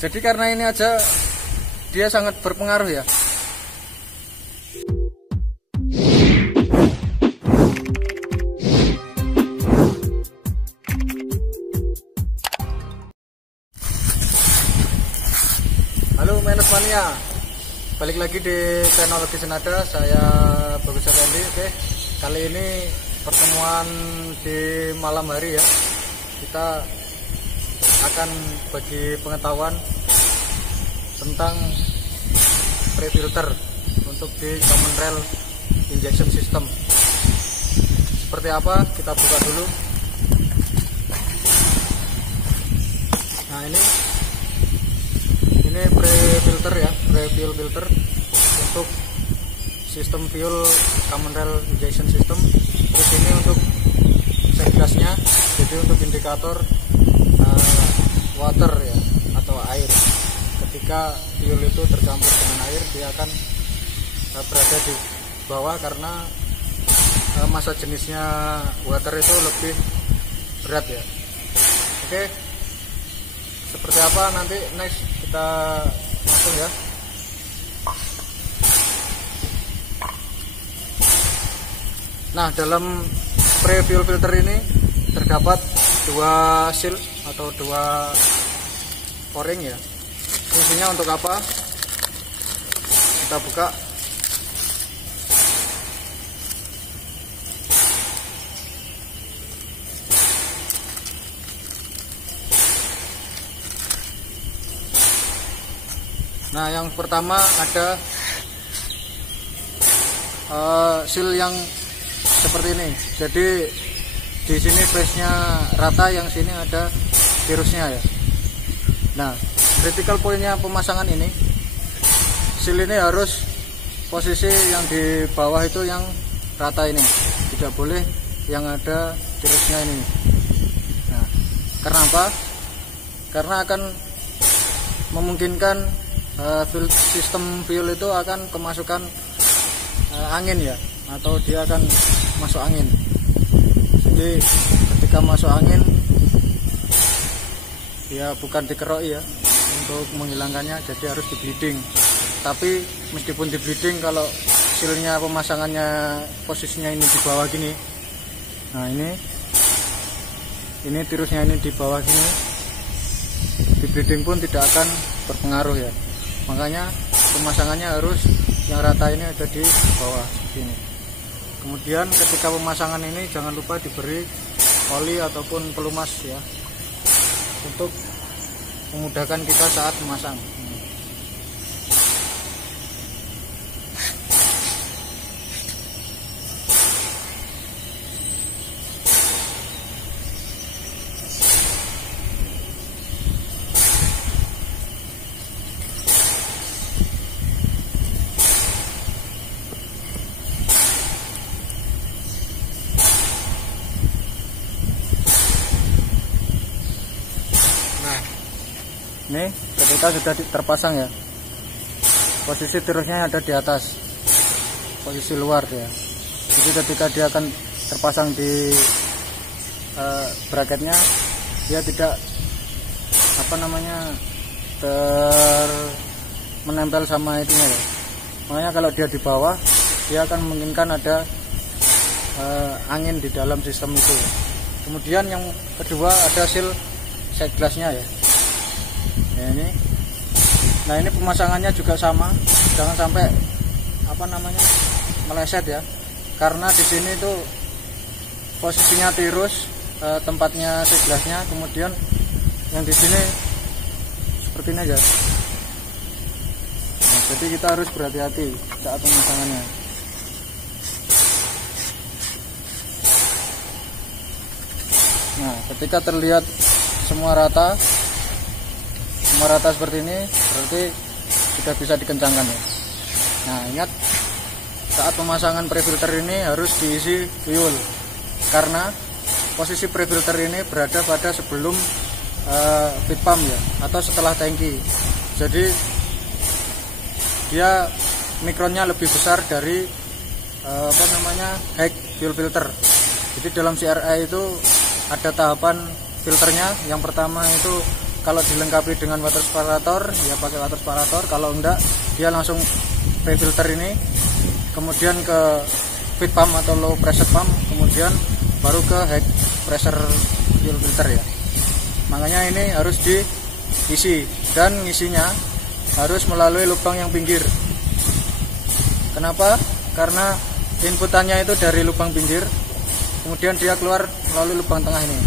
Jadi karena ini aja dia sangat berpengaruh ya. Halo Minus Mania, balik lagi di Teknologi Senada. Saya Bagus Effendi. Oke, kali ini pertemuan di malam hari ya. Kita akan bagi pengetahuan tentang pre-filter untuk di common rail injection system. Seperti apa? Kita buka dulu. Nah, ini pre-filter ya, pre-fuel filter untuk sistem fuel common rail injection system. Terus ini untuk seglasnya, jadi untuk indikator water ya, atau air. Ketika fuel itu tercampur dengan air, dia akan berada di bawah karena massa jenisnya water itu lebih berat ya. Oke, seperti apa nanti next kita langsung ya. Nah, dalam pre-fuel filter ini terdapat dua seal atau dua o-ring ya. Fungsinya untuk apa? Kita buka. Nah, yang pertama ada seal yang seperti ini. Jadi di sini face-nya rata, yang sini ada virusnya ya. Nah, critical point-nya pemasangan ini, seal ini harus posisi yang di bawah itu yang rata ini, tidak boleh yang ada virusnya ini. Nah, karena apa? Karena akan memungkinkan sistem fuel itu akan kemasukan angin ya, atau dia akan masuk angin. Jadi ketika masuk angin, ya bukan dikeroi ya untuk menghilangkannya, jadi harus di bleeding. Tapi meskipun di bleeding, kalau sealnya pemasangannya posisinya ini di bawah gini, nah ini tirusnya ini di bawah gini, di bleeding pun tidak akan berpengaruh ya. Makanya pemasangannya harus yang rata ini ada di bawah sini. Kemudian ketika pemasangan ini jangan lupa diberi oli ataupun pelumas ya, untuk memudahkan kita saat memasang. Ini ketika sudah terpasang ya, posisi tirusnya ada di atas, posisi luar ya. Jadi ketika dia akan terpasang di bracketnya, dia tidak menempel sama itunya ya. Makanya kalau dia di bawah, dia akan memungkinkan ada angin di dalam sistem itu ya. Kemudian yang kedua ada seal side glassnya ya. Nah, ini pemasangannya juga sama, jangan sampai meleset ya, karena di sini tuh posisinya tirus, tempatnya seglasnya, kemudian yang di sini seperti ini aja. Nah, jadi kita harus berhati-hati saat pemasangannya. Nah, ketika terlihat semua rata seperti ini, berarti sudah bisa dikencangkan ya. Nah, ingat saat pemasangan pre-filter ini harus diisi fuel, karena posisi pre-filter ini berada pada sebelum feed pump ya, atau setelah tangki. Jadi dia mikronnya lebih besar dari high fuel filter. Jadi dalam CRI itu ada tahapan filternya. Yang pertama itu kalau dilengkapi dengan water separator ya pakai water separator, kalau enggak dia langsung pre-filter ini, kemudian ke feed pump atau low pressure pump, kemudian baru ke high pressure fuel filter ya. Makanya ini harus diisi, dan ngisinya harus melalui lubang yang pinggir. Kenapa? Karena inputannya itu dari lubang pinggir, kemudian dia keluar melalui lubang tengah ini.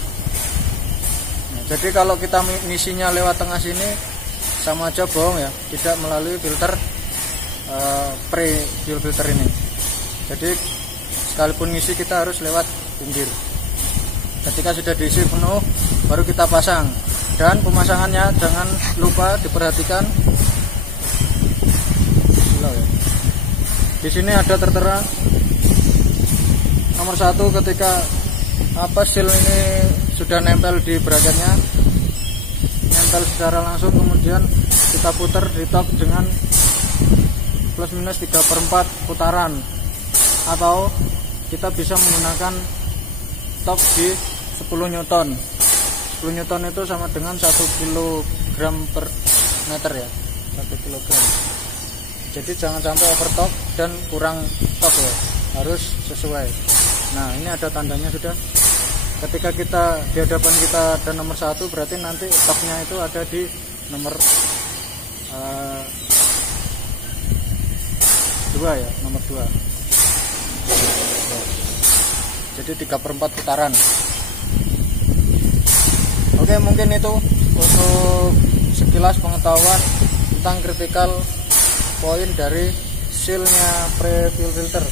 Nah, jadi kalau kita ngisinya lewat tengah sini sama aja bohong ya, tidak melalui filter pre-fuel filter ini. Jadi sekalipun ngisi kita harus lewat pinggir. Ketika sudah diisi penuh baru kita pasang, dan pemasangannya jangan lupa diperhatikan. Di sini ada tertera nomor 1 ketika seal ini sudah nempel di bracketnya, nempel secara langsung, kemudian kita putar di top dengan plus minus 3/4 putaran, atau kita bisa menggunakan top di 10 Newton. 10 Newton itu sama dengan 1 kg per meter ya, 1 kg. Jadi jangan sampai overtop dan kurang top ya, harus sesuai. Nah ini ada tandanya sudah. Ketika kita di hadapan kita ada nomor 1, berarti nanti topnya itu ada di nomor 2 ya, nomor 2. Jadi 3/4 putaran. Oke, mungkin itu untuk sekilas pengetahuan tentang critical poin dari sealnya pre-fuel filter.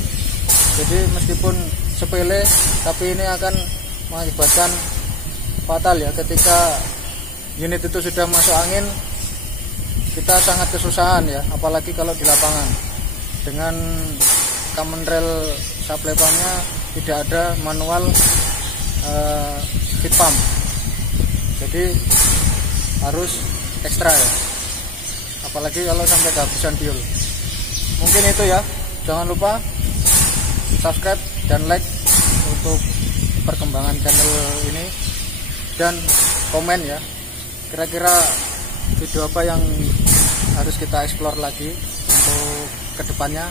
Jadi meskipun sepele, tapi ini akan mengakibatkan fatal ya. Ketika unit itu sudah masuk angin, kita sangat kesusahan ya, apalagi kalau di lapangan. Dengan common rail supply pumpnya tidak ada manual feed pump, jadi harus ekstra ya, apalagi kalau sampai kehabisan fuel. Mungkin itu ya, jangan lupa subscribe dan like untuk perkembangan channel ini, dan komen ya, kira-kira video apa yang harus kita explore lagi untuk kedepannya.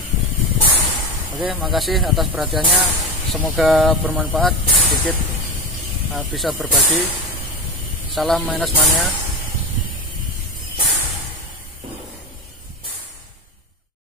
Oke, makasih atas perhatiannya, semoga bermanfaat, sedikit bisa berbagi. Salam minus mania.